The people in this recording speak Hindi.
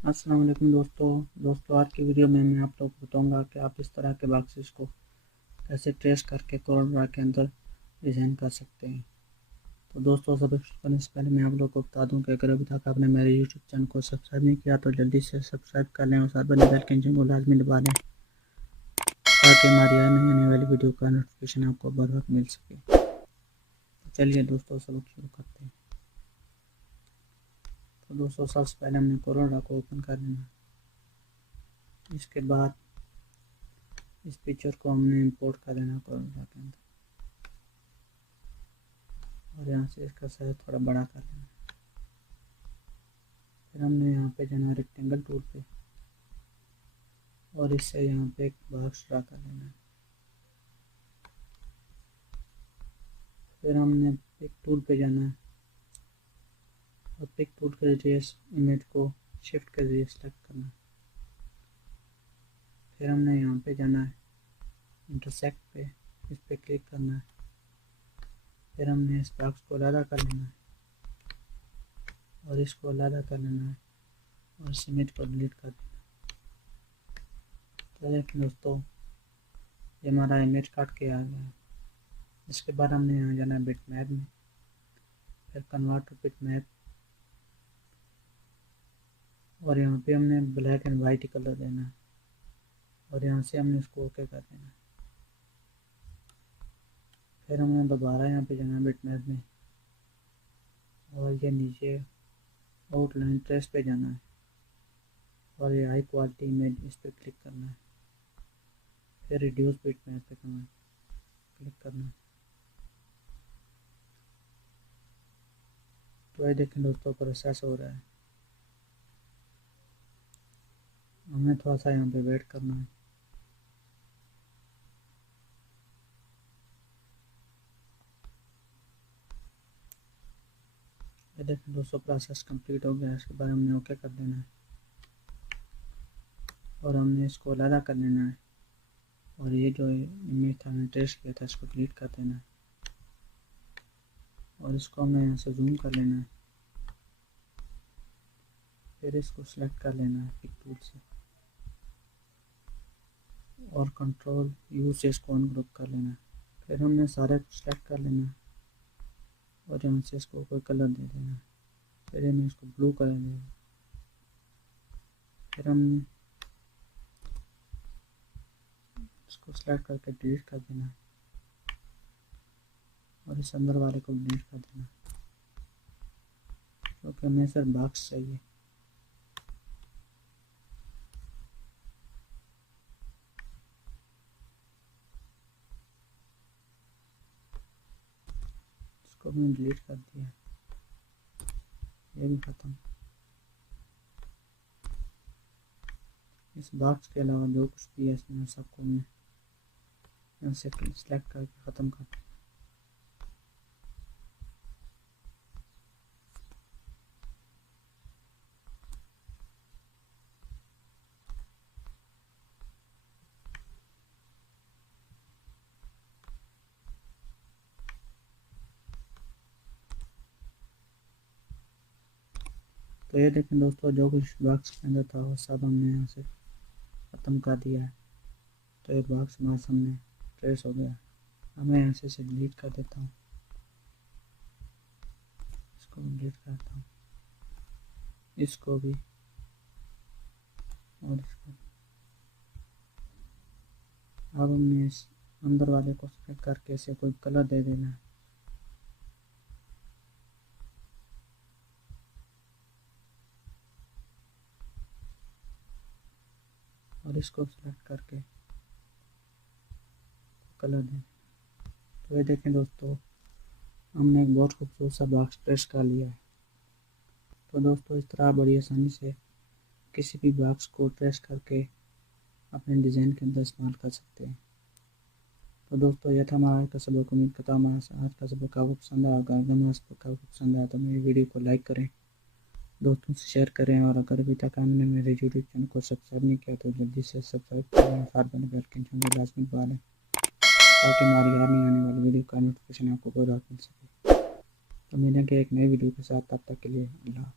अस्सलाम वालेकुम दोस्तों आज की वीडियो में मैं आप लोगों को बताऊंगा कि आप इस तरह के बॉक्सेस को कैसे ट्रेस करके कोरलड्रॉ के अंदर डिज़ाइन कर सकते हैं। तो दोस्तों सबसे करने से पहले मैं आप लोगों को बता दूं कि अगर अभी तक आपने मेरे यूट्यूब चैनल को सब्सक्राइब नहीं किया तो जल्दी से सब्सक्राइब कर लें और साथ बने बेल के आइकन को लाजमी दबा दें ताकि हमारी आने वाली वीडियो का नोटिफिकेशन आपको बर वक्त मिल सके। तो चलिए दोस्तों सबक शुरू करते हैं। तो दोस्तों सबसे पहले हमने कोरलड्रॉ को ओपन कर लेना। इसके बाद इस पिक्चर को हमने इंपोर्ट कर लेना कोरलड्रॉ के अंदर और यहाँ से इसका साइज थोड़ा बड़ा कर लेना। फिर हमने यहाँ पे जाना रेक्टेंगल टूल पे और इससे यहाँ पे एक बॉक्स ड्रा कर लेना है। फिर हमने पिक टूल पे जाना है और पिक टूल के जरिए इमेज को शिफ्ट के जरिए सेलेक्ट करना है। फिर हमने यहाँ पे जाना है इंटरसेक्ट पे, इस पे क्लिक करना है। फिर हमने इस बॉक्स को अलग कर लेना है और इसको अलग कर लेना है और इस इमेज को डिलीट कर देना है। तो देखिए दोस्तों ये हमारा इमेज काट के आ गया है। इसके बाद हमने यहाँ जाना है बिटमैप में, फिर कन्वर्ट टू बिटमैप और यहाँ पे हमने ब्लैक एंड वाइट कलर देना है और यहाँ से हमने इसको ओके कर देना है। फिर हमने दोबारा यहाँ पे जाना है बिटमैप में और ये नीचे आउटलाइन ट्रेस पे जाना है और ये हाई क्वालिटी इमेज इस पर क्लिक करना है। फिर रिड्यूस बिटमैप पे क्लिक करना है। तो ये देखें दोस्तों प्रोसेस हो रहा है, हमें थोड़ा सा यहाँ पे वेट करना है। ये देखें दोस्तों प्रोसेस कंप्लीट हो गया। इसके बाद हमने ओके कर देना है और हमने इसको अलग कर लेना है और ये जो इमेज था हमने ट्रेस किया था इसको डिलीट कर देना है और इसको हमने यहाँ से जूम कर लेना है। फिर इसको सेलेक्ट कर लेना है पिक टूल से और कंट्रोल यू से इसको अनग्रुप कर लेना है। फिर हमने सारे को सेलेक्ट कर लेना है और यहाँ से इसको कोई कलर दे देना है। फिर हमने इसको ब्लू कलर दे देना। फिर हमने इसको सेलेक्ट करके डिलीट कर देना है और इस अंदर वाले को डिलीट कर देना क्योंकि हमें सिर्फ बॉक्स चाहिए। इसको मैंने डिलीट कर दिया, ये भी ख़त्म। इस बॉक्स के अलावा जो कुछ भी है इसमें सबको हमने यहाँ से सेलेक्ट करके ख़त्म कर दिया। तो ये देखें दोस्तों जो कुछ बॉक्स के अंदर था वो सब हमने यहाँ से ख़त्म कर दिया है। तो ये बॉक्स हमारे सामने ट्रेस हो गया। अब मैं यहाँ से डिलीट कर देता हूँ, इसको डिलीट करता हूँ, इसको भी और इसको। अब हमने इस अंदर वाले को सेलेक्ट करके इसे कोई कलर दे देना है। और इसको सेलेक्ट करके कलर दें। तो ये देखें दोस्तों हमने एक बहुत खूबसूरत सा बॉक्स ट्रेस कर लिया है। तो दोस्तों इस तरह बड़ी आसानी से किसी भी बॉक्स को ट्रेस करके अपने डिज़ाइन के अंदर इस्तेमाल कर सकते हैं। तो दोस्तों यह था हमारा आज का सबक। उम्मीद करता हूँ हमारा आज का सबक आपको पसंद आया। अगर हमारा सबक आपको पसंद आया तो मेरी वीडियो को लाइक करें, दोस्तों से शेयर करें और अगर अभी तक आपने मेरे यूट्यूब चैनल को सब्सक्राइब नहीं किया तो जल्दी से सब्सक्राइब करें, साथ बने बेल के आइकन को लाजमी दबा लें ताकि हमारी आने वाली वीडियो का नोटिफिकेशन आपको बहुत मिल सके। तो मिलेंगे एक नई वीडियो के साथ, तब तक के लिए अल्लाह।